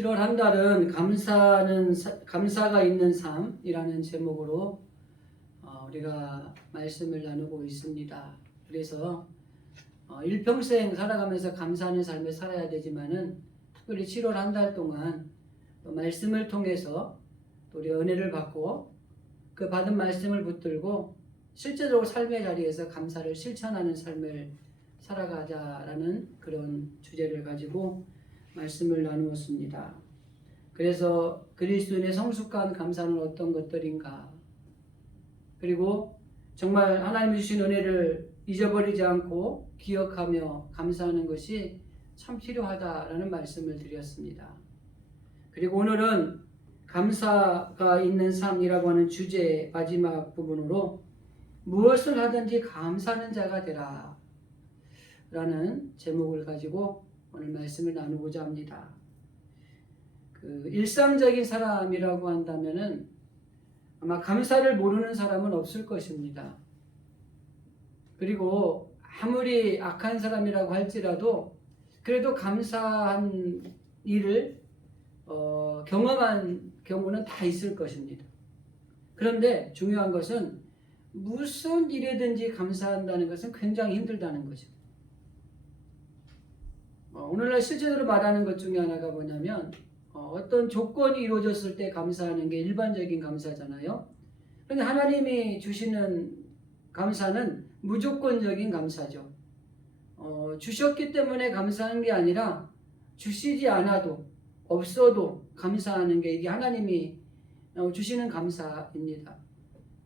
7월 한 달은 감사가 있는 삶이라는 제목으로 우리가 말씀을 나누고 있습니다. 그래서 일평생 살아가면서 감사하는 삶을 살아야 되지만은 특별히 7월 한 달 동안 또 말씀을 통해서 또 우리 은혜를 받고 그 받은 말씀을 붙들고 실제적으로 삶의 자리에서 감사를 실천하는 삶을 살아가자라는 그런 주제를 가지고 말씀을 나누었습니다. 그래서 그리스도인의 성숙한 감사는 어떤 것들인가, 그리고 정말 하나님이 주신 은혜를 잊어버리지 않고 기억하며 감사하는 것이 참 필요하다라는 말씀을 드렸습니다. 그리고 오늘은 감사가 있는 삶이라고 하는 주제의 마지막 부분으로 무엇을 하든지 감사하는 자가 되라 라는 제목을 가지고 오늘 말씀을 나누고자 합니다. 일상적인 사람이라고 한다면은 아마 감사를 모르는 사람은 없을 것입니다. 그리고 아무리 악한 사람이라고 할지라도 그래도 감사한 일을 경험한 경우는 다 있을 것입니다. 그런데 중요한 것은 무슨 일이든지 감사한다는 것은 굉장히 힘들다는 거죠. 오늘날 실제로 말하는 것 중에 하나가 뭐냐면 어떤 조건이 이루어졌을 때 감사하는 게 일반적인 감사잖아요. 그런데 하나님이 주시는 감사는 무조건적인 감사죠. 주셨기 때문에 감사하는 게 아니라 주시지 않아도 없어도 감사하는 게 이게 하나님이 주시는 감사입니다.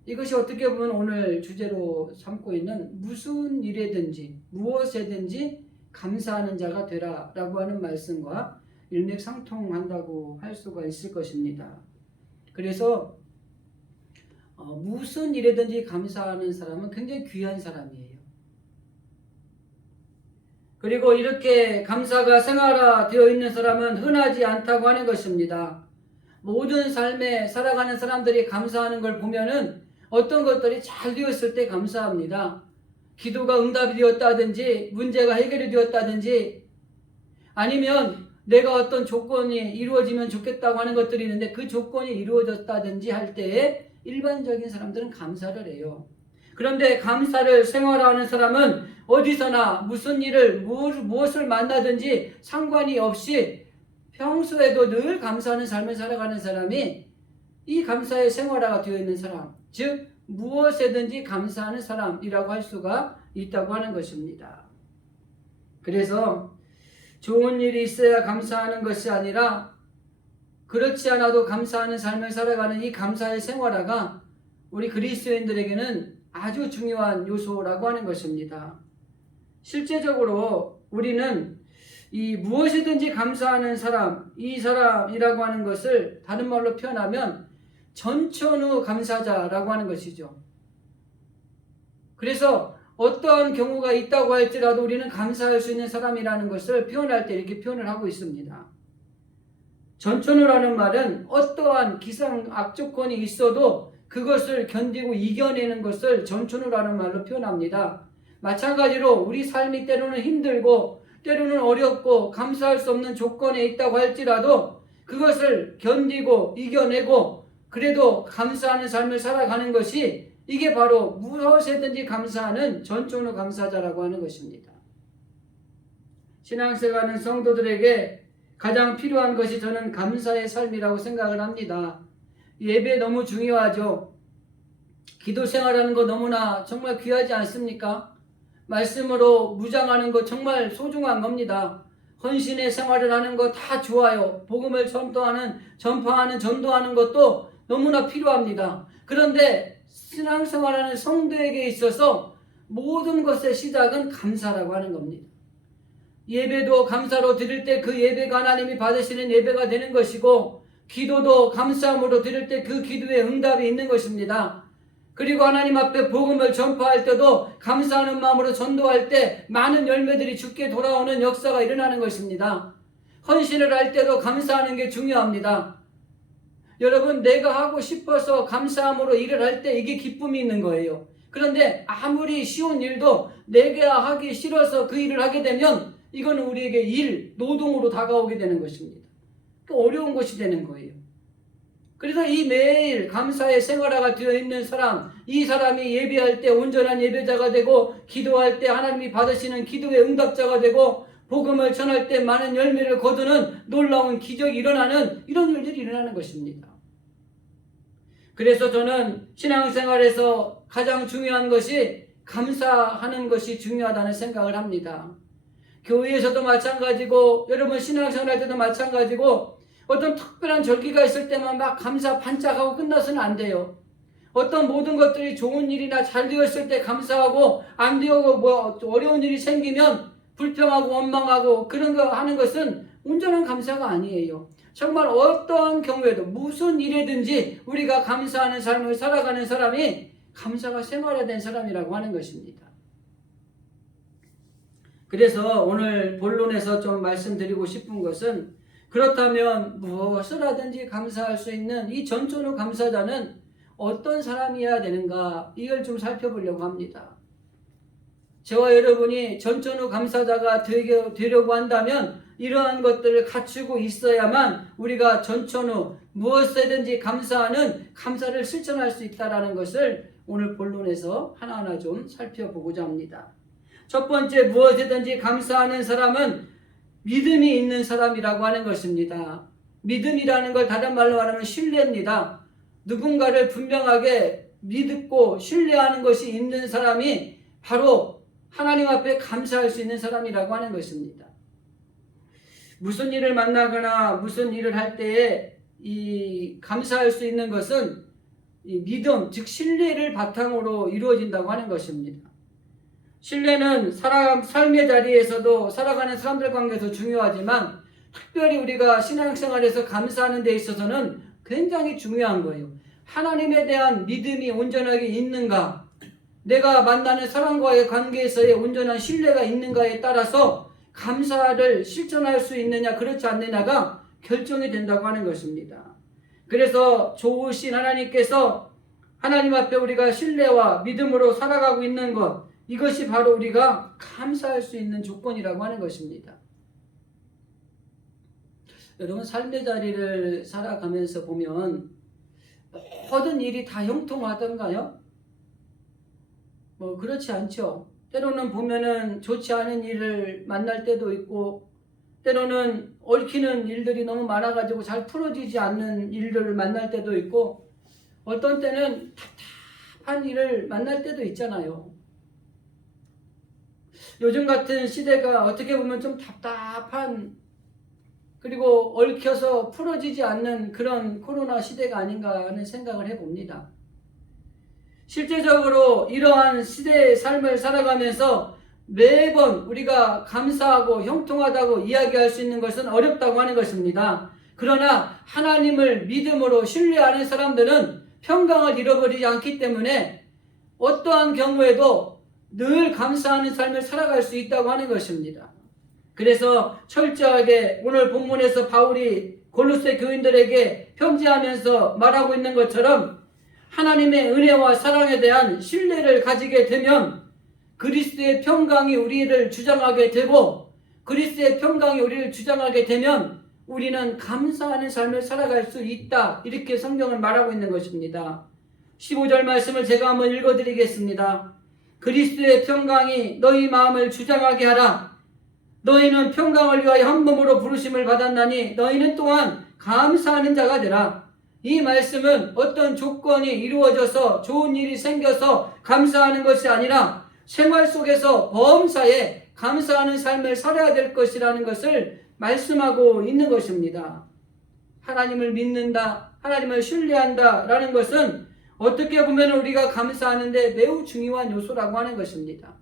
이것이 어떻게 보면 오늘 주제로 삼고 있는 무슨 일에든지 무엇에든지 감사하는 자가 되라 라고 하는 말씀과 일맥상통한다고 할 수가 있을 것입니다. 그래서 무슨 일에든지 감사하는 사람은 굉장히 귀한 사람이에요. 그리고 이렇게 감사가 생활화되어 있는 사람은 흔하지 않다고 하는 것입니다. 모든 삶에 살아가는 사람들이 감사하는 걸 보면은 어떤 것들이 잘 되었을 때 감사합니다. 기도가 응답이 되었다든지 문제가 해결이 되었다든지 아니면 내가 어떤 조건이 이루어지면 좋겠다고 하는 것들이 있는데 그 조건이 이루어졌다든지 할 때에 일반적인 사람들은 감사를 해요. 그런데 감사를 생활화하는 사람은 어디서나 무슨 일을 무엇을 만나든지 상관이 없이 평소에도 늘 감사하는 삶을 살아가는 사람이 이 감사의 생활화가 되어 있는 사람, 즉 무엇에든지 감사하는 사람이라고 할 수가 있다고 하는 것입니다. 그래서 좋은 일이 있어야 감사하는 것이 아니라 그렇지 않아도 감사하는 삶을 살아가는 이 감사의 생활화가 우리 그리스도인들에게는 아주 중요한 요소라고 하는 것입니다. 실제적으로 우리는 이 무엇이든지 감사하는 사람, 이 사람이라고 하는 것을 다른 말로 표현하면 전천후 감사자라고 하는 것이죠. 그래서 어떠한 경우가 있다고 할지라도 우리는 감사할 수 있는 사람이라는 것을 표현할 때 이렇게 표현을 하고 있습니다. 전천후라는 말은 어떠한 기상 악조건이 있어도 그것을 견디고 이겨내는 것을 전천후라는 말로 표현합니다. 마찬가지로 우리 삶이 때로는 힘들고 때로는 어렵고 감사할 수 없는 조건에 있다고 할지라도 그것을 견디고 이겨내고 그래도 감사하는 삶을 살아가는 것이 이게 바로 무엇에든지 감사하는 전천후 감사자라고 하는 것입니다. 신앙생활하는 성도들에게 가장 필요한 것이 저는 감사의 삶이라고 생각을 합니다. 예배 너무 중요하죠. 기도 생활하는 거 너무나 정말 귀하지 않습니까? 말씀으로 무장하는 거 정말 소중한 겁니다. 헌신의 생활을 하는 거 다 좋아요. 복음을 전파하는 전도하는 것도 너무나 필요합니다. 그런데 신앙생활하는 성도에게 있어서 모든 것의 시작은 감사라고 하는 겁니다. 예배도 감사로 드릴 때 그 예배가 하나님이 받으시는 예배가 되는 것이고 기도도 감사함으로 드릴 때 그 기도에 응답이 있는 것입니다. 그리고 하나님 앞에 복음을 전파할 때도 감사하는 마음으로 전도할 때 많은 열매들이 주께 돌아오는 역사가 일어나는 것입니다. 헌신을 할 때도 감사하는 게 중요합니다. 여러분, 내가 하고 싶어서 감사함으로 일을 할 때 이게 기쁨이 있는 거예요. 그런데 아무리 쉬운 일도 내가 하기 싫어서 그 일을 하게 되면 이건 우리에게 노동으로 다가오게 되는 것입니다. 어려운 것이 되는 거예요. 그래서 이 매일 감사의 생활화가 되어 있는 사람, 이 사람이 예배할 때 온전한 예배자가 되고, 기도할 때 하나님이 받으시는 기도의 응답자가 되고, 복음을 전할 때 많은 열매를 거두는 놀라운 기적이 일어나는 이런 일들이 일어나는 것입니다. 그래서 저는 신앙생활에서 가장 중요한 것이 감사하는 것이 중요하다는 생각을 합니다. 교회에서도 마찬가지고, 여러분 신앙생활할 때도 마찬가지고, 어떤 특별한 절기가 있을 때만 막 감사 반짝하고 끝나서는 안 돼요. 어떤 모든 것들이 좋은 일이나 잘 되었을 때 감사하고, 안 되고 뭐 어려운 일이 생기면 불평하고 원망하고 그런 거 하는 것은 온전한 감사가 아니에요. 정말 어떠한 경우에도 무슨 일이든지 우리가 감사하는 삶을 살아가는 사람이 감사가 생활화된 사람이라고 하는 것입니다. 그래서 오늘 본론에서 좀 말씀드리고 싶은 것은, 그렇다면 무엇을 하든지 감사할 수 있는 이 전천후 감사자는 어떤 사람이어야 되는가, 이걸 좀 살펴보려고 합니다. 저와 여러분이 전천후 감사자가 되려고 한다면 이러한 것들을 갖추고 있어야만 우리가 전천후 무엇이든지 감사하는 감사를 실천할 수 있다는 것을 오늘 본론에서 하나하나 좀 살펴보고자 합니다. 첫 번째, 무엇이든지 감사하는 사람은 믿음이 있는 사람이라고 하는 것입니다. 믿음이라는 걸 다른 말로 말하면 신뢰입니다. 누군가를 분명하게 믿고 신뢰하는 것이 있는 사람이 바로 하나님 앞에 감사할 수 있는 사람이라고 하는 것입니다. 무슨 일을 만나거나 무슨 일을 할 때에 이 감사할 수 있는 것은 이 믿음, 즉 신뢰를 바탕으로 이루어진다고 하는 것입니다. 신뢰는 삶의 자리에서도 살아가는 사람들 관계에서 중요하지만, 특별히 우리가 신앙생활에서 감사하는 데 있어서는 굉장히 중요한 거예요. 하나님에 대한 믿음이 온전하게 있는가, 내가 만나는 사람과의 관계에서의 온전한 신뢰가 있는가에 따라서 감사를 실천할 수 있느냐 그렇지 않느냐가 결정이 된다고 하는 것입니다. 그래서 좋으신 하나님께서 하나님 앞에 우리가 신뢰와 믿음으로 살아가고 있는 것, 이것이 바로 우리가 감사할 수 있는 조건이라고 하는 것입니다. 여러분, 삶의 자리를 살아가면서 보면 모든 일이 다 형통하던가요? 그렇지 않죠. 때로는 보면은 좋지 않은 일을 만날 때도 있고, 때로는 얽히는 일들이 너무 많아가지고 잘 풀어지지 않는 일들을 만날 때도 있고, 어떤 때는 답답한 일을 만날 때도 있잖아요. 요즘 같은 시대가 어떻게 보면 좀 답답한, 그리고 얽혀서 풀어지지 않는 그런 코로나 시대가 아닌가 하는 생각을 해봅니다. 실제적으로 이러한 시대의 삶을 살아가면서 매번 우리가 감사하고 형통하다고 이야기할 수 있는 것은 어렵다고 하는 것입니다. 그러나 하나님을 믿음으로 신뢰하는 사람들은 평강을 잃어버리지 않기 때문에 어떠한 경우에도 늘 감사하는 삶을 살아갈 수 있다고 하는 것입니다. 그래서 철저하게 오늘 본문에서 바울이 골로새 교인들에게 편지하면서 말하고 있는 것처럼, 하나님의 은혜와 사랑에 대한 신뢰를 가지게 되면 그리스도의 평강이 우리를 주장하게 되고, 그리스도의 평강이 우리를 주장하게 되면 우리는 감사하는 삶을 살아갈 수 있다, 이렇게 성경은 말하고 있는 것입니다. 15절 말씀을 제가 한번 읽어드리겠습니다. 그리스도의 평강이 너희 마음을 주장하게 하라. 너희는 평강을 위하여 한 몸으로 부르심을 받았나니 너희는 또한 감사하는 자가 되라. 이 말씀은 어떤 조건이 이루어져서 좋은 일이 생겨서 감사하는 것이 아니라 생활 속에서 범사에 감사하는 삶을 살아야 될 것이라는 것을 말씀하고 있는 것입니다. 하나님을 믿는다, 하나님을 신뢰한다 라는 것은 어떻게 보면 우리가 감사하는데 매우 중요한 요소라고 하는 것입니다.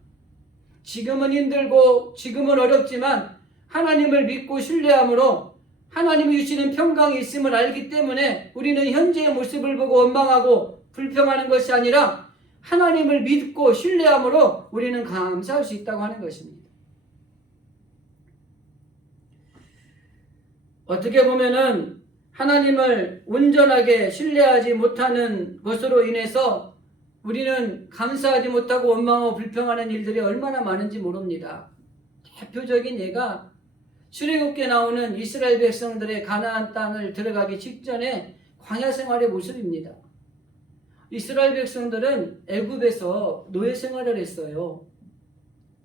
지금은 힘들고 지금은 어렵지만 하나님을 믿고 신뢰함으로 하나님이 주시는 평강이 있음을 알기 때문에 우리는 현재의 모습을 보고 원망하고 불평하는 것이 아니라 하나님을 믿고 신뢰함으로 우리는 감사할 수 있다고 하는 것입니다. 어떻게 보면은 하나님을 온전하게 신뢰하지 못하는 것으로 인해서 우리는 감사하지 못하고 원망하고 불평하는 일들이 얼마나 많은지 모릅니다. 대표적인 예가 출애굽기에 나오는 이스라엘 백성들의 가나안 땅을 들어가기 직전에 광야 생활의 모습입니다. 이스라엘 백성들은 애굽에서 노예 생활을 했어요.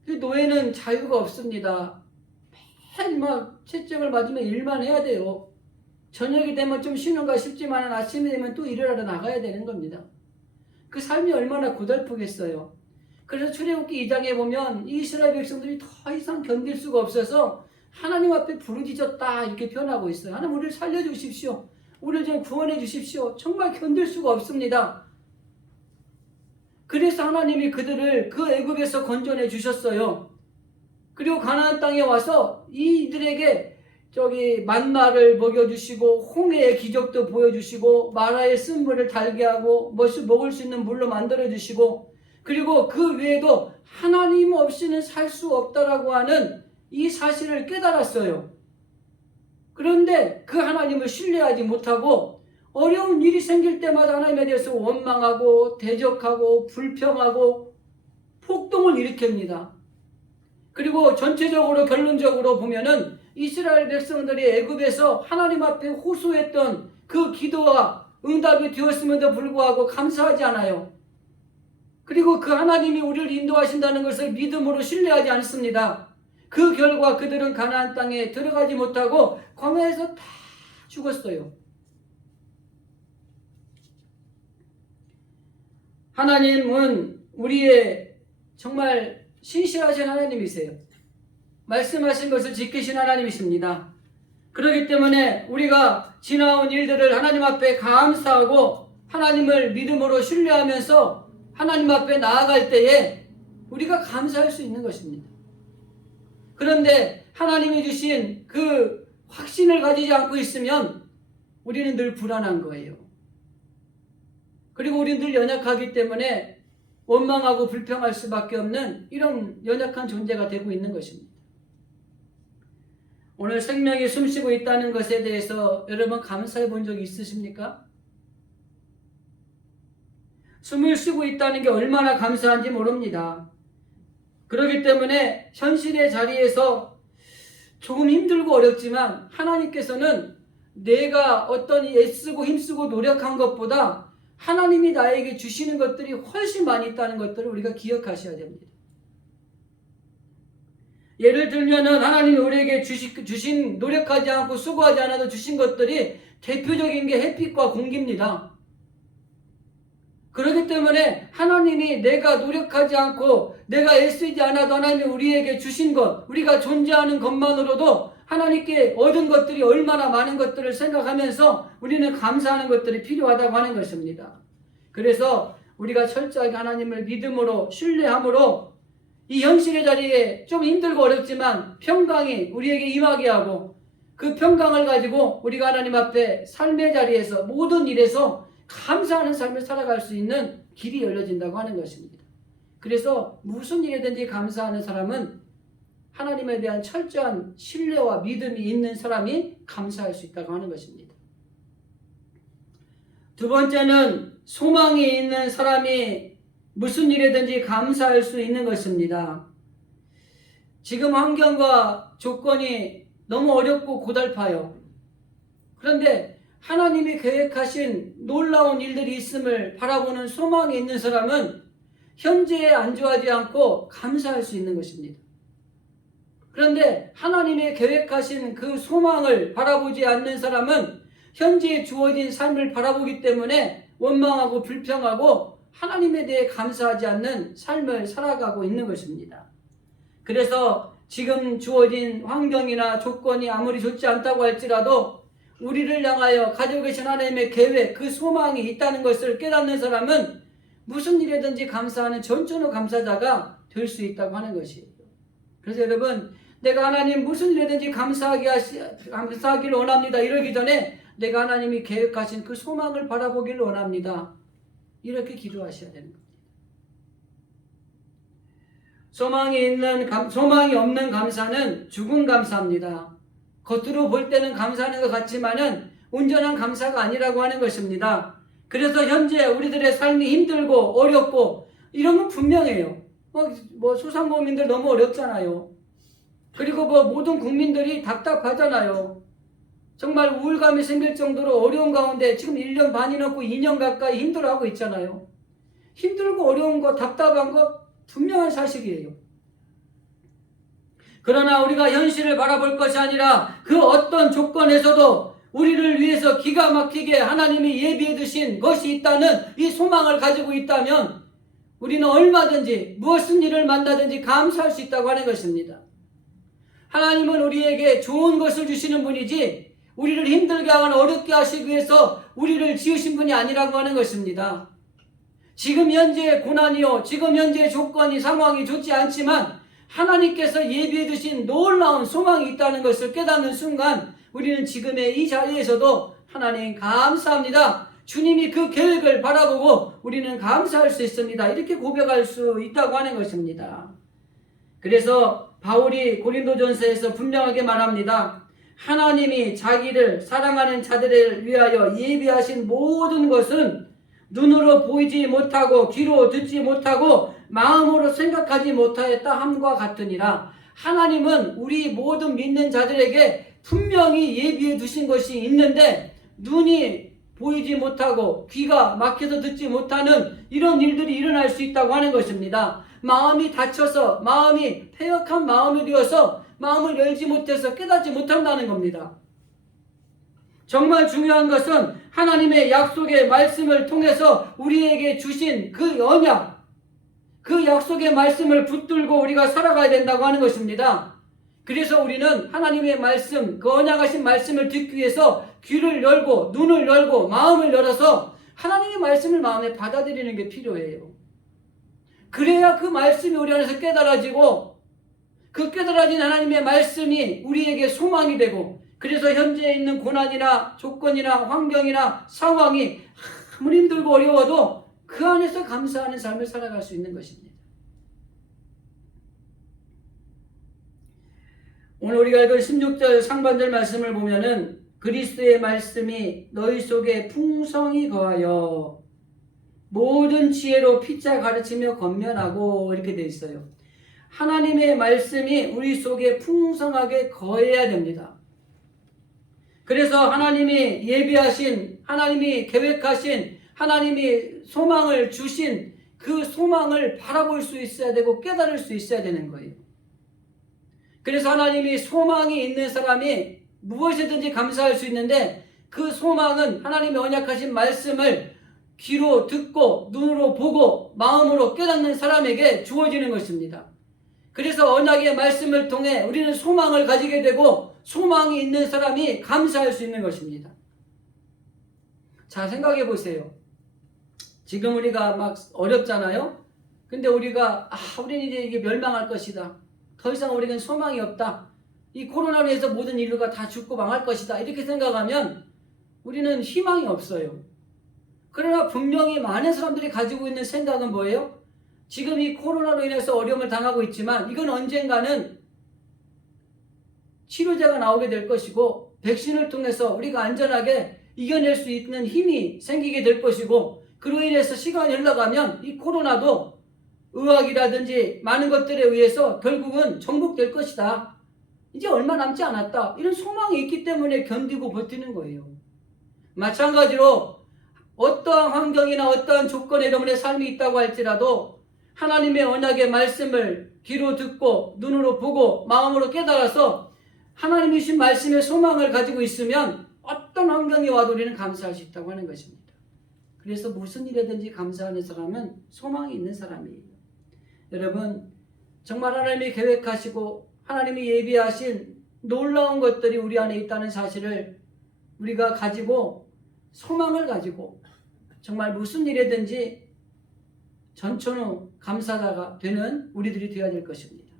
그 노예는 자유가 없습니다. 매일 막 채찍을 맞으면 일만 해야 돼요. 저녁이 되면 좀 쉬는가 싶지만 아침이 되면 또 일을 하러 나가야 되는 겁니다. 그 삶이 얼마나 고달프겠어요. 그래서 출애굽기 2장에 보면 이스라엘 백성들이 더 이상 견딜 수가 없어서 하나님 앞에 부르짖었다 이렇게 표현하고 있어요. 하나님 우리를 살려주십시오. 우리를 좀 구원해 주십시오. 정말 견딜 수가 없습니다. 그래서 하나님이 그들을 그 애굽에서 건져내 주셨어요. 그리고 가나안 땅에 와서 이들에게 만나를 먹여주시고 홍해의 기적도 보여주시고 마라의 쓴물을 달게 하고 먹을 수 있는 물로 만들어주시고 그리고 그 외에도 하나님 없이는 살 수 없다라고 하는 이 사실을 깨달았어요. 그런데 그 하나님을 신뢰하지 못하고 어려운 일이 생길 때마다 하나님에 대해서 원망하고 대적하고 불평하고 폭동을 일으킵니다. 그리고 전체적으로 결론적으로 보면은 이스라엘 백성들이 애굽에서 하나님 앞에 호소했던 그 기도가 응답이 되었음에도 불구하고 감사하지 않아요. 그리고 그 하나님이 우리를 인도하신다는 것을 믿음으로 신뢰하지 않습니다. 그 결과 그들은 가나안 땅에 들어가지 못하고 광야에서 다 죽었어요. 하나님은 우리의 정말 신실하신 하나님이세요. 말씀하신 것을 지키신 하나님이십니다. 그렇기 때문에 우리가 지나온 일들을 하나님 앞에 감사하고 하나님을 믿음으로 신뢰하면서 하나님 앞에 나아갈 때에 우리가 감사할 수 있는 것입니다. 그런데 하나님이 주신 그 확신을 가지지 않고 있으면 우리는 늘 불안한 거예요. 그리고 우리는 늘 연약하기 때문에 원망하고 불평할 수밖에 없는 이런 연약한 존재가 되고 있는 것입니다. 오늘 생명이 숨쉬고 있다는 것에 대해서 여러분 감사해 본 적이 있으십니까? 숨을 쉬고 있다는 게 얼마나 감사한지 모릅니다. 그렇기 때문에 현실의 자리에서 조금 힘들고 어렵지만 하나님께서는 내가 어떤 애쓰고 힘쓰고 노력한 것보다 하나님이 나에게 주시는 것들이 훨씬 많이 있다는 것들을 우리가 기억하셔야 됩니다. 예를 들면은 하나님이 우리에게 주신 노력하지 않고 수고하지 않아도 주신 것들이 대표적인 게 햇빛과 공기입니다. 그렇기 때문에 하나님이 내가 노력하지 않고 내가 애쓰지 않아도 하나님이 우리에게 주신 것, 우리가 존재하는 것만으로도 하나님께 얻은 것들이 얼마나 많은 것들을 생각하면서 우리는 감사하는 것들이 필요하다고 하는 것입니다. 그래서 우리가 철저하게 하나님을 믿음으로 신뢰함으로 이 현실의 자리에 좀 힘들고 어렵지만 평강이 우리에게 임하게 하고 그 평강을 가지고 우리가 하나님 앞에 삶의 자리에서 모든 일에서 감사하는 삶을 살아갈 수 있는 길이 열려진다고 하는 것입니다. 그래서 무슨 일이든지 감사하는 사람은 하나님에 대한 철저한 신뢰와 믿음이 있는 사람이 감사할 수 있다고 하는 것입니다. 두 번째는 소망이 있는 사람이 무슨 일이든지 감사할 수 있는 것입니다. 지금 환경과 조건이 너무 어렵고 고달파요. 그런데 하나님이 계획하신 놀라운 일들이 있음을 바라보는 소망이 있는 사람은 현재에 안주하지 않고 감사할 수 있는 것입니다. 그런데 하나님의 계획하신 그 소망을 바라보지 않는 사람은 현재에 주어진 삶을 바라보기 때문에 원망하고 불평하고 하나님에 대해 감사하지 않는 삶을 살아가고 있는 것입니다. 그래서 지금 주어진 환경이나 조건이 아무리 좋지 않다고 할지라도 우리를 향하여 가지고 계신 하나님의 계획, 그 소망이 있다는 것을 깨닫는 사람은 무슨 일이든지 감사하는 전천후 감사자가 될 수 있다고 하는 것이에요. 그래서 여러분, 내가 하나님 무슨 일이든지 감사하기를 원합니다. 이러기 전에 내가 하나님이 계획하신 그 소망을 바라보기를 원합니다. 이렇게 기도하셔야 되는 겁니다. 소망이 없는 감사는 죽은 감사입니다. 겉으로 볼 때는 감사하는 것 같지만은 온전한 감사가 아니라고 하는 것입니다. 그래서 현재 우리들의 삶이 힘들고 어렵고 이런 건 분명해요. 소상공인들 너무 어렵잖아요. 그리고 뭐 모든 국민들이 답답하잖아요. 정말 우울감이 생길 정도로 어려운 가운데 지금 1년 반이 넘고 2년 가까이 힘들어하고 있잖아요. 힘들고 어려운 거, 답답한 거 분명한 사실이에요. 그러나 우리가 현실을 바라볼 것이 아니라 그 어떤 조건에서도 우리를 위해서 기가 막히게 하나님이 예비해 두신 것이 있다는 이 소망을 가지고 있다면 우리는 얼마든지 무슨 일을 만나든지 감사할 수 있다고 하는 것입니다. 하나님은 우리에게 좋은 것을 주시는 분이지 우리를 힘들게 하거나 어렵게 하시기 위해서 우리를 지으신 분이 아니라고 하는 것입니다. 지금 현재의 고난이요, 지금 현재의 조건이 상황이 좋지 않지만 하나님께서 예비해 두신 놀라운 소망이 있다는 것을 깨닫는 순간 우리는 지금의 이 자리에서도 하나님 감사합니다. 주님이 그 계획을 바라보고 우리는 감사할 수 있습니다. 이렇게 고백할 수 있다고 하는 것입니다. 그래서 바울이 고린도전서에서 분명하게 말합니다. 하나님이 자기를 사랑하는 자들을 위하여 예비하신 모든 것은 눈으로 보이지 못하고 귀로 듣지 못하고 마음으로 생각하지 못하였다 함과 같으니라. 하나님은 우리 모든 믿는 자들에게 분명히 예비해 두신 것이 있는데 눈이 보이지 못하고 귀가 막혀서 듣지 못하는 이런 일들이 일어날 수 있다고 하는 것입니다. 마음이 닫혀서 마음이 패역한 마음이 되어서 마음을 열지 못해서 깨닫지 못한다는 겁니다. 정말 중요한 것은 하나님의 약속의 말씀을 통해서 우리에게 주신 그 언약, 그 약속의 말씀을 붙들고 우리가 살아가야 된다고 하는 것입니다. 그래서 우리는 하나님의 말씀, 그 언약하신 말씀을 듣기 위해서 귀를 열고 눈을 열고 마음을 열어서 하나님의 말씀을 마음에 받아들이는 게 필요해요. 그래야 그 말씀이 우리 안에서 깨달아지고 그 깨달아진 하나님의 말씀이 우리에게 소망이 되고 그래서 현재 있는 고난이나 조건이나 환경이나 상황이 아무리 힘들고 어려워도 그 안에서 감사하는 삶을 살아갈 수 있는 것입니다. 오늘 우리가 읽은 16절 상반절 말씀을 보면은 그리스도의 말씀이 너희 속에 풍성히 거하여 모든 지혜로 피차 가르치며 권면하고 이렇게 되어 있어요. 하나님의 말씀이 우리 속에 풍성하게 거해야 됩니다. 그래서 하나님이 예비하신, 하나님이 계획하신, 하나님이 소망을 주신 그 소망을 바라볼 수 있어야 되고 깨달을 수 있어야 되는 거예요. 그래서 하나님이 소망이 있는 사람이 무엇이든지 감사할 수 있는데 그 소망은 하나님의 언약하신 말씀을 귀로 듣고 눈으로 보고 마음으로 깨닫는 사람에게 주어지는 것입니다. 그래서 언약의 말씀을 통해 우리는 소망을 가지게 되고 소망이 있는 사람이 감사할 수 있는 것입니다. 자, 생각해 보세요. 지금 우리가 막 어렵잖아요. 근데 우리가 우리는 이제 이게 멸망할 것이다. 더 이상 우리는 소망이 없다. 이 코로나로 해서 모든 인류가 다 죽고 망할 것이다. 이렇게 생각하면 우리는 희망이 없어요. 그러나 분명히 많은 사람들이 가지고 있는 생각은 뭐예요? 지금 이 코로나로 인해서 어려움을 당하고 있지만 이건 언젠가는 치료제가 나오게 될 것이고 백신을 통해서 우리가 안전하게 이겨낼 수 있는 힘이 생기게 될 것이고 그로 인해서 시간이 흘러가면 이 코로나도 의학이라든지 많은 것들에 의해서 결국은 정복될 것이다. 이제 얼마 남지 않았다. 이런 소망이 있기 때문에 견디고 버티는 거예요. 마찬가지로 어떠한 환경이나 어떠한 조건에 여러분의 삶이 있다고 할지라도 하나님의 언약의 말씀을 귀로 듣고 눈으로 보고 마음으로 깨달아서 하나님이 주신 말씀의 소망을 가지고 있으면 어떤 환경이 와도 우리는 감사할 수 있다고 하는 것입니다. 그래서 무슨 일이든지 감사하는 사람은 소망이 있는 사람이에요. 여러분, 정말 하나님이 계획하시고 하나님이 예비하신 놀라운 것들이 우리 안에 있다는 사실을 우리가 가지고 소망을 가지고 정말 무슨 일이든지 전천후 감사자가 되는 우리들이 되어야 될 것입니다.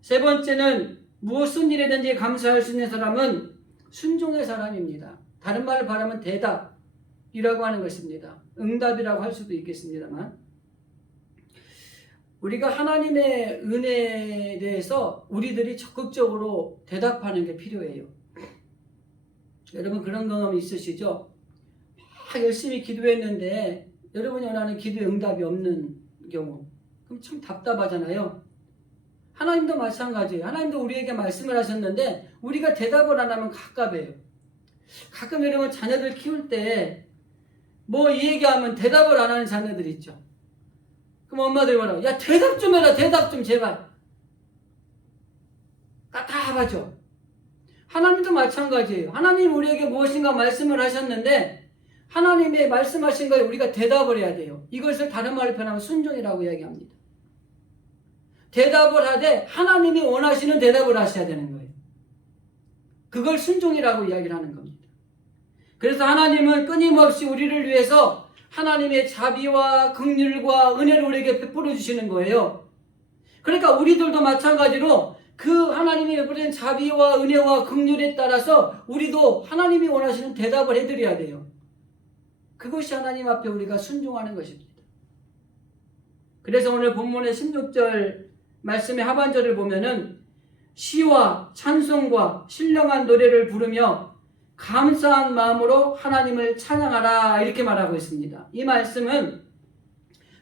세 번째는 무슨 일이든지 감사할 수 있는 사람은 순종의 사람입니다. 다른 말을 말하면 대답이라고 하는 것입니다. 응답이라고 할 수도 있겠습니다만 우리가 하나님의 은혜에 대해서 우리들이 적극적으로 대답하는 게 필요해요. 여러분 그런 경험이 있으시죠? 막 열심히 기도했는데 여러분이 원하는 기도의 응답이 없는 경우 그럼 참 답답하잖아요. 하나님도 마찬가지예요. 하나님도 우리에게 말씀을 하셨는데 우리가 대답을 안 하면 갑갑해요. 가끔 여러분 자녀들 키울 때 뭐 이 얘기하면 대답을 안 하는 자녀들 있죠. 그럼 엄마들이 뭐라고? 야 대답 좀 해라. 대답 좀 제발. 답답하죠. 하나님도 마찬가지예요. 하나님 우리에게 무엇인가 말씀을 하셨는데 하나님의 말씀하신 거에 우리가 대답을 해야 돼요. 이것을 다른 말로 표현하면 순종이라고 이야기합니다. 대답을 하되 하나님이 원하시는 대답을 하셔야 되는 거예요. 그걸 순종이라고 이야기를 하는 겁니다. 그래서 하나님은 끊임없이 우리를 위해서 하나님의 자비와 긍휼과 은혜를 우리에게 베풀어 주시는 거예요. 그러니까 우리들도 마찬가지로 그 하나님이 베푸는 자비와 은혜와 긍휼에 따라서 우리도 하나님이 원하시는 대답을 해드려야 돼요. 그것이 하나님 앞에 우리가 순종하는 것입니다. 그래서 오늘 본문의 16절 말씀의 하반절을 보면은 시와 찬송과 신령한 노래를 부르며 감사한 마음으로 하나님을 찬양하라 이렇게 말하고 있습니다. 이 말씀은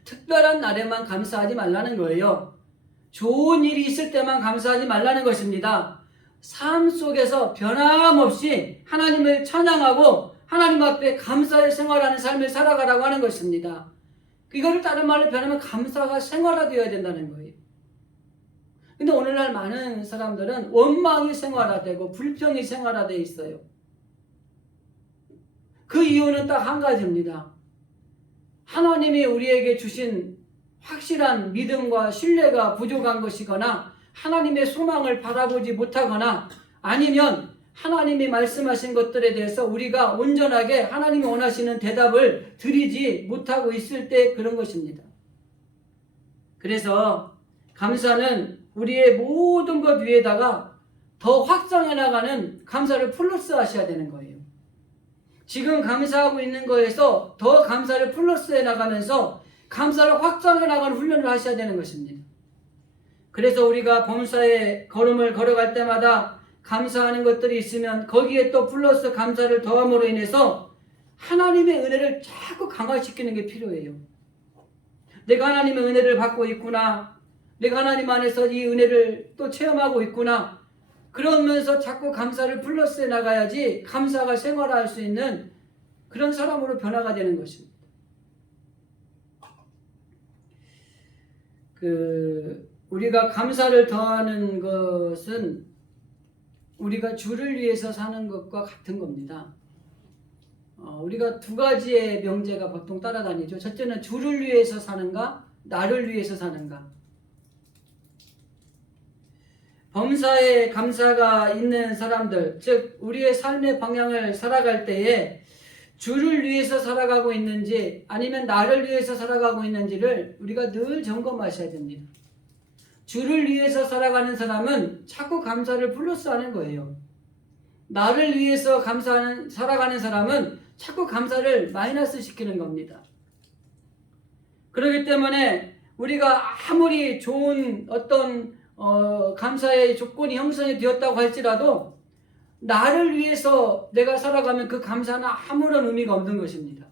특별한 날에만 감사하지 말라는 거예요. 좋은 일이 있을 때만 감사하지 말라는 것입니다. 삶 속에서 변함없이 하나님을 찬양하고 하나님 앞에 감사의 생활하는 삶을 살아가라고 하는 것입니다. 이거를 다른 말로 변하면 감사가 생활화되어야 된다는 거예요. 근데 오늘날 많은 사람들은 원망이 생활화되고 불평이 생활화되어 있어요. 그 이유는 딱 한 가지입니다. 하나님이 우리에게 주신 확실한 믿음과 신뢰가 부족한 것이거나 하나님의 소망을 바라보지 못하거나 아니면 하나님이 말씀하신 것들에 대해서 우리가 온전하게 하나님이 원하시는 대답을 드리지 못하고 있을 때 그런 것입니다. 그래서 감사는 우리의 모든 것 위에다가 더 확장해 나가는 감사를 플러스 하셔야 되는 거예요. 지금 감사하고 있는 거에서 더 감사를 플러스해 나가면서 감사를 확장해 나가는 훈련을 하셔야 되는 것입니다. 그래서 우리가 범사의 걸음을 걸어갈 때마다 감사하는 것들이 있으면 거기에 또 플러스 감사를 더함으로 인해서 하나님의 은혜를 자꾸 강화시키는 게 필요해요. 내가 하나님의 은혜를 받고 있구나. 내가 하나님 안에서 이 은혜를 또 체험하고 있구나. 그러면서 자꾸 감사를 플러스해 나가야지 감사가 생활화할 수 있는 그런 사람으로 변화가 되는 것입니다. 우리가 감사를 더하는 것은 우리가 주를 위해서 사는 것과 같은 겁니다. 우리가 두 가지의 명제가 보통 따라다니죠. 첫째는 주를 위해서 사는가, 나를 위해서 사는가. 범사에 감사가 있는 사람들, 즉 우리의 삶의 방향을 살아갈 때에 주를 위해서 살아가고 있는지 아니면 나를 위해서 살아가고 있는지를 우리가 늘 점검하셔야 됩니다. 주를 위해서 살아가는 사람은 자꾸 감사를 플러스하는 거예요. 나를 위해서 살아가는 사람은 자꾸 감사를 마이너스 시키는 겁니다. 그렇기 때문에 우리가 아무리 좋은 어떤 감사의 조건이 형성이 되었다고 할지라도 나를 위해서 내가 살아가면 그 감사는 아무런 의미가 없는 것입니다.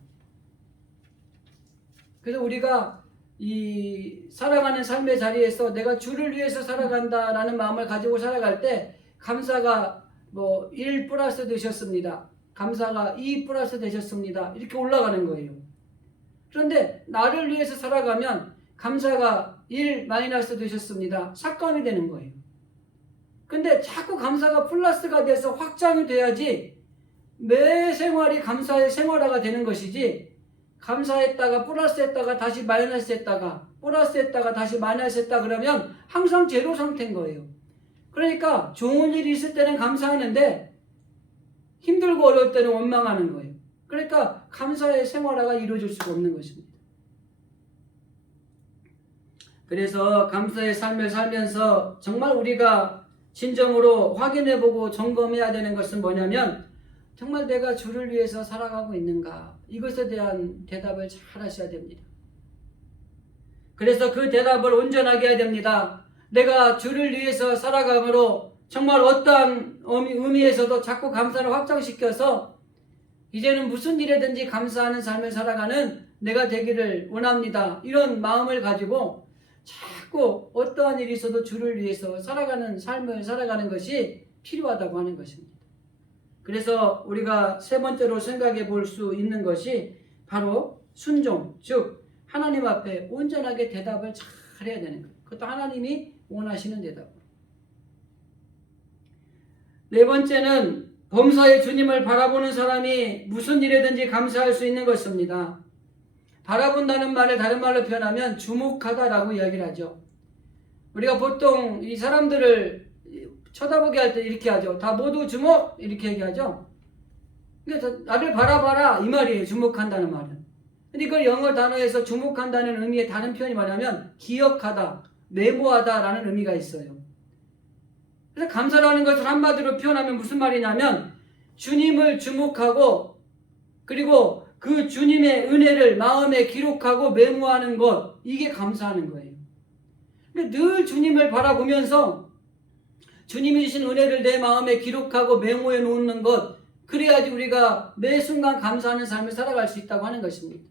그래서 우리가 이 살아가는 삶의 자리에서 내가 주를 위해서 살아간다라는 마음을 가지고 살아갈 때 감사가 1 플러스 되셨습니다. 감사가 2 플러스 되셨습니다. 이렇게 올라가는 거예요. 그런데 나를 위해서 살아가면 감사가 1 마이너스 되셨습니다. 삭감이 되는 거예요. 근데 자꾸 감사가 플러스가 돼서 확장이 돼야지 매 생활이 감사의 생활화가 되는 것이지 감사했다가 플러스했다가 다시 마이너스했다가 플러스했다가 다시 마이너스했다 그러면 항상 제로 상태인 거예요. 그러니까 좋은 일이 있을 때는 감사하는데 힘들고 어려울 때는 원망하는 거예요. 그러니까 감사의 생활화가 이루어질 수가 없는 것입니다. 그래서 감사의 삶을 살면서 정말 우리가 진정으로 확인해보고 점검해야 되는 것은 뭐냐면 정말 내가 주를 위해서 살아가고 있는가 이것에 대한 대답을 잘 하셔야 됩니다. 그래서 그 대답을 온전하게 해야 됩니다. 내가 주를 위해서 살아감으로 정말 어떠한 의미에서도 자꾸 감사를 확장시켜서 이제는 무슨 일에든지 감사하는 삶을 살아가는 내가 되기를 원합니다. 이런 마음을 가지고 자꾸 어떠한 일이 있어도 주를 위해서 살아가는 삶을 살아가는 것이 필요하다고 하는 것입니다. 그래서 우리가 세 번째로 생각해 볼 수 있는 것이 바로 순종, 즉 하나님 앞에 온전하게 대답을 잘 해야 되는 거예요. 그것도 하나님이 원하시는 대답으로. 네 번째는 범사의 주님을 바라보는 사람이 무슨 일에든지 감사할 수 있는 것입니다. 바라본다는 말을 다른 말로 표현하면 주목하다라고 이야기를 하죠. 우리가 보통 이 사람들을 쳐다보게 할 때 이렇게 하죠. 다 모두 주목! 이렇게 얘기하죠. 그래서 나를 바라봐라 이 말이에요. 주목한다는 말은. 근데 이걸 영어 단어에서 주목한다는 의미의 다른 표현이 뭐냐면 기억하다, 메모하다라는 의미가 있어요. 그래서 감사라는 것을 한마디로 표현하면 무슨 말이냐면 주님을 주목하고 그리고 그 주님의 은혜를 마음에 기록하고 메모하는 것, 이게 감사하는 거예요. 늘 주님을 바라보면서 주님이 주신 은혜를 내 마음에 기록하고 메모해 놓는 것, 그래야지 우리가 매 순간 감사하는 삶을 살아갈 수 있다고 하는 것입니다.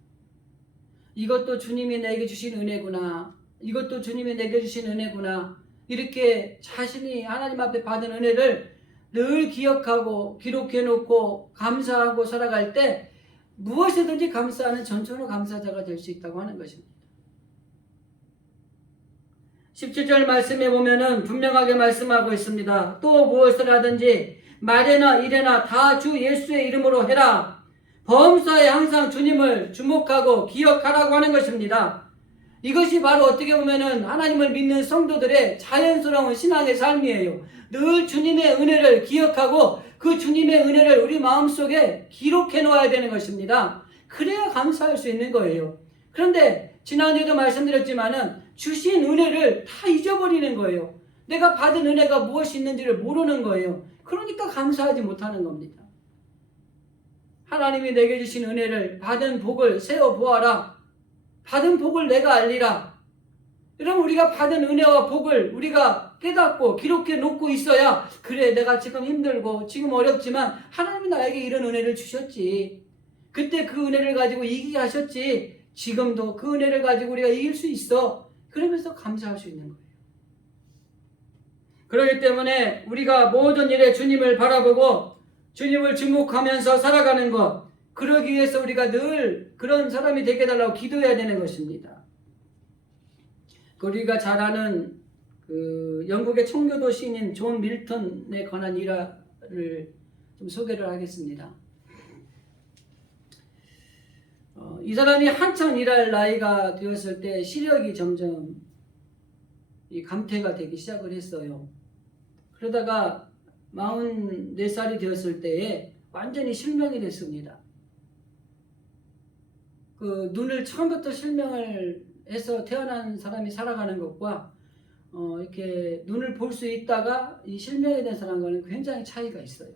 이것도 주님이 내게 주신 은혜구나. 이것도 주님이 내게 주신 은혜구나. 이렇게 자신이 하나님 앞에 받은 은혜를 늘 기억하고 기록해 놓고 감사하고 살아갈 때 무엇이든지 감사하는 전천후 감사자가 될 수 있다고 하는 것입니다. 17절 말씀에 보면은 분명하게 말씀하고 있습니다. 또 무엇을 하든지 말이나 일이나 다 주 예수의 이름으로 해라. 범사에 항상 주님을 주목하고 기억하라고 하는 것입니다. 이것이 바로 어떻게 보면은 하나님을 믿는 성도들의 자연스러운 신앙의 삶이에요. 늘 주님의 은혜를 기억하고 그 주님의 은혜를 우리 마음속에 기록해 놓아야 되는 것입니다. 그래야 감사할 수 있는 거예요. 그런데 지난주에도 말씀드렸지만은 주신 은혜를 다 잊어버리는 거예요. 내가 받은 은혜가 무엇이 있는지를 모르는 거예요. 그러니까 감사하지 못하는 겁니다. 하나님이 내게 주신 은혜를 받은 복을 세어보아라. 받은 복을 내가 알리라. 여러분 우리가 받은 은혜와 복을 우리가 깨닫고 기록해 놓고 있어야 그래 내가 지금 힘들고 지금 어렵지만 하나님이 나에게 이런 은혜를 주셨지. 그때 그 은혜를 가지고 이기게 하셨지. 지금도 그 은혜를 가지고 우리가 이길 수 있어. 그러면서 감사할 수 있는 거예요. 그렇기 때문에 우리가 모든 일에 주님을 바라보고 주님을 주목하면서 살아가는 것, 그러기 위해서 우리가 늘 그런 사람이 되게 해달라고 기도해야 되는 것입니다. 우리가 잘 아는 영국의 청교도 시인인 존 밀턴에 관한 일화를 좀 소개를 하겠습니다. 이 사람이 한참 일할 나이가 되었을 때 시력이 점점 감퇴가 되기 시작을 했어요. 그러다가 44살이 되었을 때에 완전히 실명이 됐습니다. 그 눈을 처음부터 실명을 해서 태어난 사람이 살아가는 것과 이렇게 눈을 볼 수 있다가 이 실명이 된 사람과는 굉장히 차이가 있어요.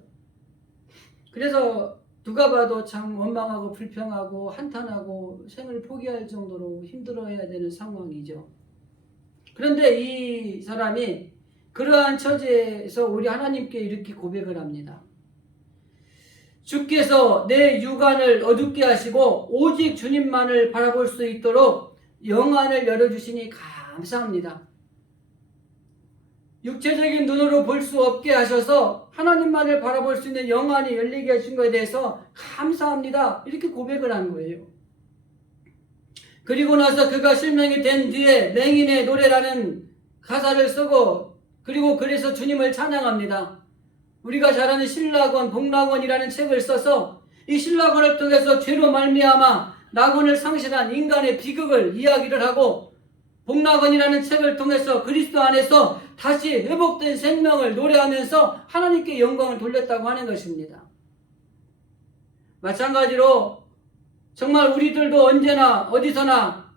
그래서 누가 봐도 참 원망하고 불평하고 한탄하고 생을 포기할 정도로 힘들어해야 되는 상황이죠. 그런데 이 사람이 그러한 처지에서 우리 하나님께 이렇게 고백을 합니다. 주께서 내 육안을 어둡게 하시고 오직 주님만을 바라볼 수 있도록 영안을 열어주시니 감사합니다. 육체적인 눈으로 볼 수 없게 하셔서 하나님만을 바라볼 수 있는 영안이 열리게 하신 것에 대해서 감사합니다. 이렇게 고백을 한 거예요. 그리고 나서 그가 실명이 된 뒤에 맹인의 노래라는 가사를 쓰고 그리고 그래서 주님을 찬양합니다. 우리가 잘 아는 신라권, 복락원이라는 책을 써서 이 신라권을 통해서 죄로 말미암아 낙원을 상실한 인간의 비극을 이야기를 하고 복락원이라는 책을 통해서 그리스도 안에서 다시 회복된 생명을 노래하면서 하나님께 영광을 돌렸다고 하는 것입니다. 마찬가지로 정말 우리들도 언제나 어디서나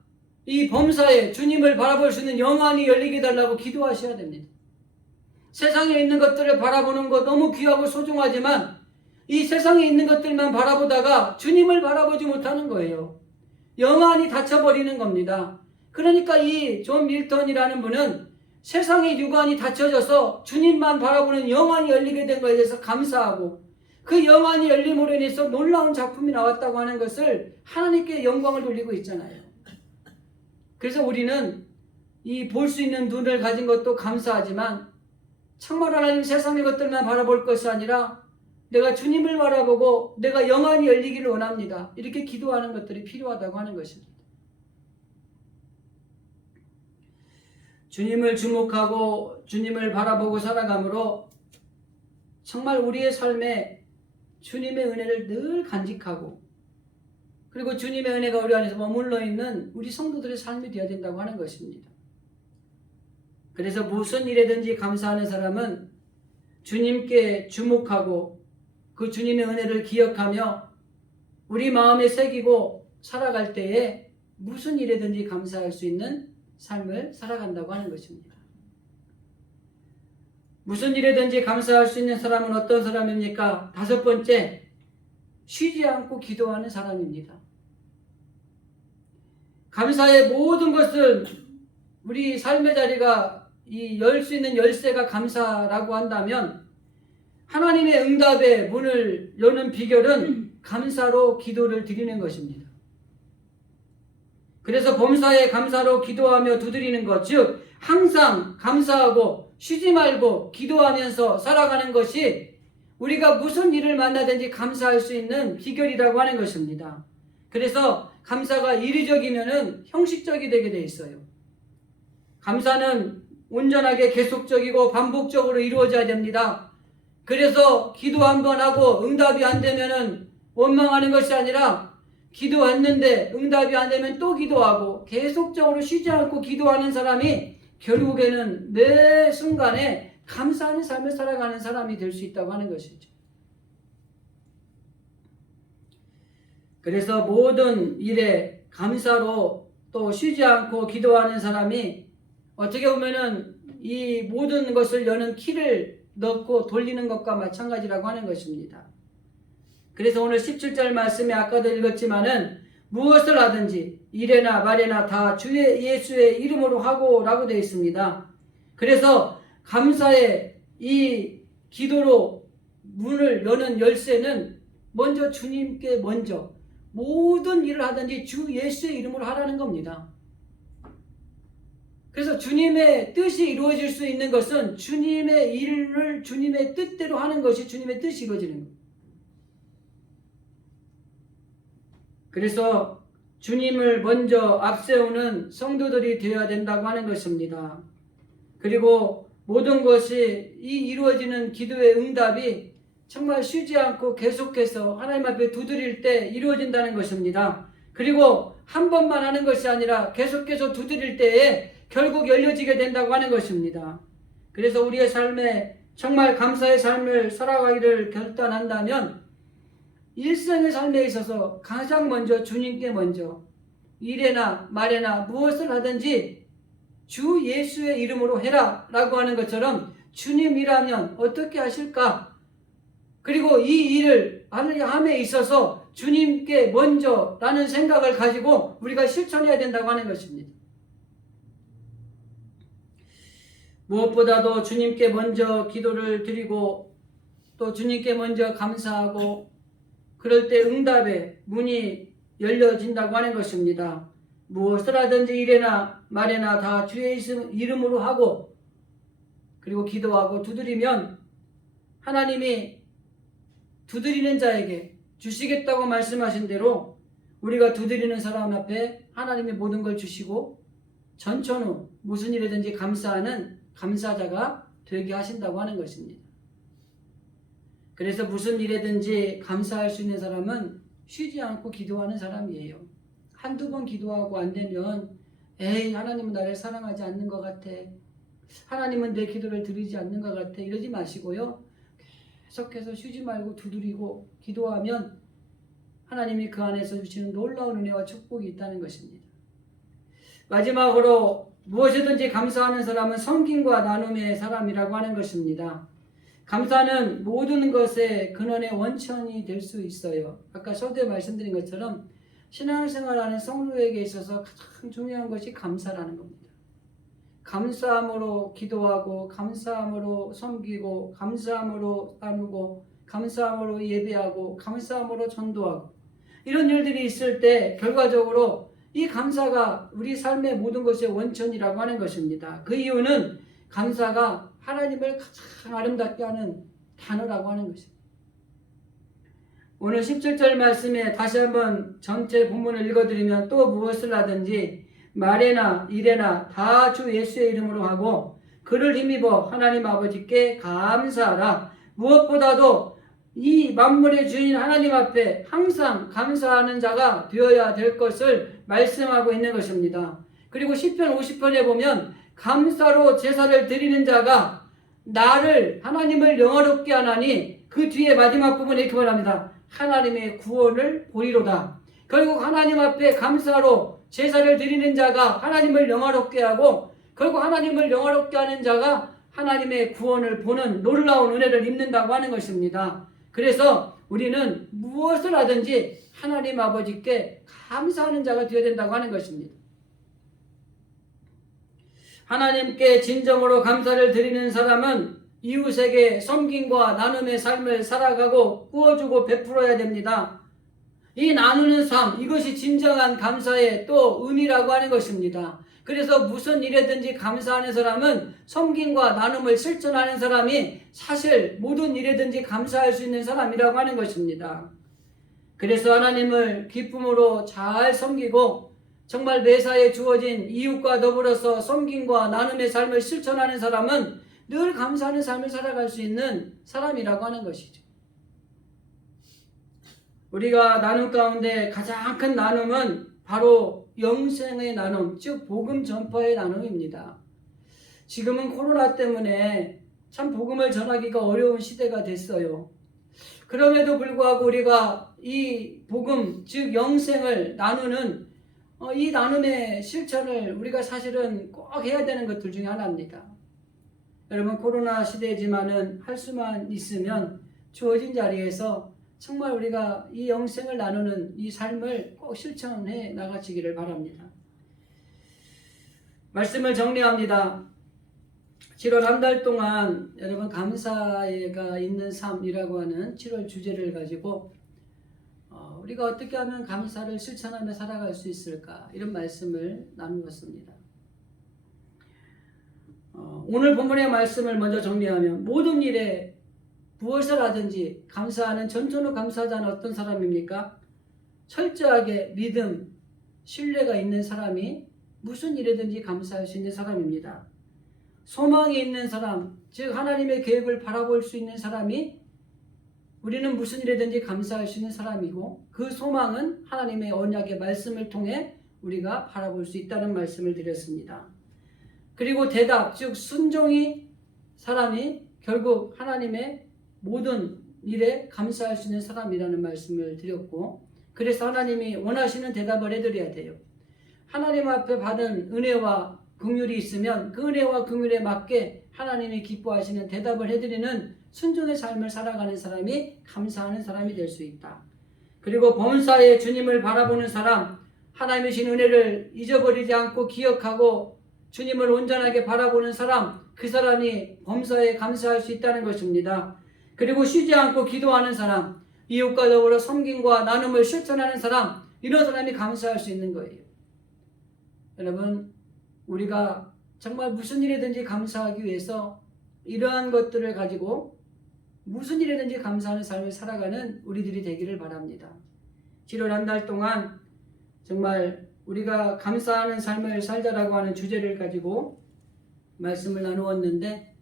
이 범사에 주님을 바라볼 수 있는 영안이 열리게 해달라고 기도하셔야 됩니다. 세상에 있는 것들을 바라보는 것 너무 귀하고 소중하지만 이 세상에 있는 것들만 바라보다가 주님을 바라보지 못하는 거예요. 영안이 닫혀버리는 겁니다. 그러니까 이 존 밀턴이라는 분은 세상의 육안이 닫혀져서 주님만 바라보는 영안이 열리게 된 것에 대해서 감사하고 그 영안이 열림으로 인해서 놀라운 작품이 나왔다고 하는 것을 하나님께 영광을 돌리고 있잖아요. 그래서 우리는 이 볼 수 있는 눈을 가진 것도 감사하지만 정말 하나님 세상의 것들만 바라볼 것이 아니라 내가 주님을 바라보고 내가 영안이 열리기를 원합니다. 이렇게 기도하는 것들이 필요하다고 하는 것입니다. 주님을 주목하고 주님을 바라보고 살아감으로 정말 우리의 삶에 주님의 은혜를 늘 간직하고 그리고 주님의 은혜가 우리 안에서 머물러 있는 우리 성도들의 삶이 되어야 된다고 하는 것입니다. 그래서 무슨 일에든지 감사하는 사람은 주님께 주목하고 그 주님의 은혜를 기억하며 우리 마음에 새기고 살아갈 때에 무슨 일에든지 감사할 수 있는 삶을 살아간다고 하는 것입니다. 무슨 일에든지 감사할 수 있는 사람은 어떤 사람입니까? 5번째, 쉬지 않고 기도하는 사람입니다. 감사의 모든 것을 우리 삶의 자리가 열 수 있는 열쇠가 감사라고 한다면 하나님의 응답의 문을 여는 비결은 감사로 기도를 드리는 것입니다. 그래서 범사에 감사로 기도하며 두드리는 것, 즉 항상 감사하고 쉬지 말고 기도하면서 살아가는 것이 우리가 무슨 일을 만나든지 감사할 수 있는 비결이라고 하는 것입니다. 그래서 감사가 이리적이면은 형식적이 되게 돼 있어요. 감사는 온전하게 계속적이고 반복적으로 이루어져야 됩니다. 그래서 기도 한번 하고 응답이 안 되면은 원망하는 것이 아니라 기도했는데 응답이 안 되면 또 기도하고 계속적으로 쉬지 않고 기도하는 사람이 결국에는 매 순간에 감사하는 삶을 살아가는 사람이 될 수 있다고 하는 것이죠. 그래서 모든 일에 감사로 또 쉬지 않고 기도하는 사람이 어떻게 보면은 이 모든 것을 여는 키를 넣고 돌리는 것과 마찬가지라고 하는 것입니다. 그래서 오늘 17절 말씀에 아까도 읽었지만은 무엇을 하든지 일에나 말에나 다 주 예수의 이름으로 하고 라고 되어 있습니다. 그래서 감사의 이 기도로 문을 여는 열쇠는 먼저 주님께 먼저 모든 일을 하든지 주 예수의 이름으로 하라는 겁니다. 그래서 주님의 뜻이 이루어질 수 있는 것은 주님의 일을 주님의 뜻대로 하는 것이 주님의 뜻이 이루어지는 겁니다. 그래서 주님을 먼저 앞세우는 성도들이 되어야 된다고 하는 것입니다. 그리고 모든 것이 이 이루어지는 기도의 응답이 정말 쉬지 않고 계속해서 하나님 앞에 두드릴 때 이루어진다는 것입니다. 그리고 한 번만 하는 것이 아니라 계속해서 두드릴 때에 결국 열려지게 된다고 하는 것입니다. 그래서 우리의 삶에 정말 감사의 삶을 살아가기를 결단한다면 일생의 삶에 있어서 가장 먼저 주님께 먼저 일에나 말에나 무엇을 하든지 주 예수의 이름으로 해라 라고 하는 것처럼 주님이라면 어떻게 하실까? 그리고 이 일을 함에 있어서 주님께 먼저 라는 생각을 가지고 우리가 실천해야 된다고 하는 것입니다. 무엇보다도 주님께 먼저 기도를 드리고 또 주님께 먼저 감사하고 그럴 때 응답의 문이 열려진다고 하는 것입니다. 무엇을 하든지 일에나 말에나 다 주의 이름으로 하고 그리고 기도하고 두드리면 하나님이 두드리는 자에게 주시겠다고 말씀하신 대로 우리가 두드리는 사람 앞에 하나님이 모든 걸 주시고 전천후 무슨 일이든지 감사하는 감사자가 되게 하신다고 하는 것입니다. 그래서 무슨 일에든지 감사할 수 있는 사람은 쉬지 않고 기도하는 사람이에요. 한두 번 기도하고 안 되면 에이 하나님은 나를 사랑하지 않는 것 같아. 하나님은 내 기도를 들으지 않는 것 같아. 이러지 마시고요. 계속해서 쉬지 말고 두드리고 기도하면 하나님이 그 안에서 주시는 놀라운 은혜와 축복이 있다는 것입니다. 마지막으로 무엇이든지 감사하는 사람은 섬김과 나눔의 사람이라고 하는 것입니다. 감사는 모든 것의 근원의 원천이 될 수 있어요. 아까 서두에 말씀드린 것처럼 신앙생활하는 성도에게 있어서 가장 중요한 것이 감사라는 겁니다. 감사함으로 기도하고 감사함으로 섬기고 감사함으로 나누고 감사함으로 예배하고 감사함으로 전도하고 이런 일들이 있을 때 결과적으로 이 감사가 우리 삶의 모든 것의 원천이라고 하는 것입니다. 그 이유는 감사가 하나님을 가장 아름답게 하는 단어라고 하는 것입니다. 오늘 17절 말씀에 다시 한번 전체 본문을 읽어드리면 또 무엇을 하든지 말에나 일에나 다 주 예수의 이름으로 하고 그를 힘입어 하나님 아버지께 감사하라. 무엇보다도 이 만물의 주인 하나님 앞에 항상 감사하는 자가 되어야 될 것을 말씀하고 있는 것입니다. 그리고 시편 50편에 보면 감사로 제사를 드리는 자가 나를 하나님을 영화롭게 하나니 그 뒤에 마지막 부분에 이렇게 말합니다. 하나님의 구원을 보리로다. 결국 하나님 앞에 감사로 제사를 드리는 자가 하나님을 영화롭게 하고 결국 하나님을 영화롭게 하는 자가 하나님의 구원을 보는 놀라운 은혜를 입는다고 하는 것입니다. 그래서 우리는 무엇을 하든지 하나님 아버지께 감사하는 자가 되어야 된다고 하는 것입니다. 하나님께 진정으로 감사를 드리는 사람은 이웃에게 섬김과 나눔의 삶을 살아가고 구워주고 베풀어야 됩니다. 이 나누는 삶, 이것이 진정한 감사의 또 의미라고 하는 것입니다. 그래서 무슨 일에든지 감사하는 사람은 섬김과 나눔을 실천하는 사람이 사실 모든 일에든지 감사할 수 있는 사람이라고 하는 것입니다. 그래서 하나님을 기쁨으로 잘 섬기고 정말 매사에 주어진 이웃과 더불어서 섬김과 나눔의 삶을 실천하는 사람은 늘 감사하는 삶을 살아갈 수 있는 사람이라고 하는 것이죠. 우리가 나눔 가운데 가장 큰 나눔은 바로 영생의 나눔, 즉 복음 전파의 나눔입니다. 지금은 코로나 때문에 참 복음을 전하기가 어려운 시대가 됐어요. 그럼에도 불구하고 우리가 이 복음, 즉 영생을 나누는 이 나눔의 실천을 우리가 사실은 꼭 해야 되는 것들 중에 하나입니다. 여러분, 코로나 시대지만은 할 수만 있으면 주어진 자리에서 정말 우리가 이 영생을 나누는 이 삶을 꼭 실천해 나가시기를 바랍니다. 말씀을 정리합니다. 7월 한 달 동안 여러분 감사가 있는 삶이라고 하는 7월 주제를 가지고 우리가 어떻게 하면 감사를 실천하며 살아갈 수 있을까, 이런 말씀을 나누었습니다. 오늘 본문의 말씀을 먼저 정리하면 모든 일에 무엇을 하든지 감사하는 전천후 감사자는 어떤 사람입니까? 철저하게 믿음, 신뢰가 있는 사람이 무슨 일에든지 감사할 수 있는 사람입니다. 소망이 있는 사람, 즉 하나님의 계획을 바라볼 수 있는 사람이 우리는 무슨 일에든지 감사할 수 있는 사람이고, 그 소망은 하나님의 언약의 말씀을 통해 우리가 바라볼 수 있다는 말씀을 드렸습니다. 그리고 대답, 즉 순종이 사람이 결국 하나님의 모든 일에 감사할 수 있는 사람이라는 말씀을 드렸고, 그래서 하나님이 원하시는 대답을 해드려야 돼요. 하나님 앞에 받은 은혜와 긍휼이 있으면 그 은혜와 긍휼에 맞게 하나님이 기뻐하시는 대답을 해드리는 순종의 삶을 살아가는 사람이 감사하는 사람이 될 수 있다. 그리고 범사에 주님을 바라보는 사람, 하나님의 신 은혜를 잊어버리지 않고 기억하고 주님을 온전하게 바라보는 사람, 그 사람이 범사에 감사할 수 있다는 것입니다. 그리고 쉬지 않고 기도하는 사람, 이웃과 더불어 섬김과 나눔을 실천하는 사람, 이런 사람이 감사할 수 있는 거예요. 여러분, 우리가 정말 무슨 일이든지 감사하기 위해서 이러한 것들을 가지고 무슨 일이든지 감사하는 삶을 살아가는 우리들이 되기를 바랍니다. 7월 한 달 동안 정말 우리가 감사하는 삶을 살자라고 하는 주제를 가지고 말씀을 나누었는데,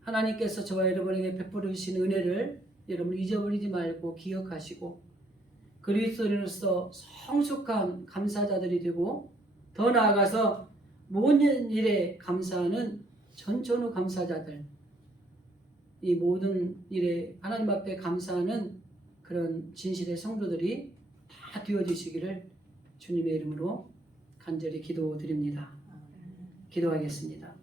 하나님께서 저와 여러분에게 베풀으신 은혜를 여러분 잊어버리지 말고 기억하시고 그리스도인으로서 성숙한 감사자들이 되고, 더 나아가서 모든 일에 감사하는 전천후 감사자들, 이 모든 일에 하나님 앞에 감사하는 그런 진실의 성도들이 다 되어주시기를 주님의 이름으로 간절히 기도드립니다. 기도하겠습니다.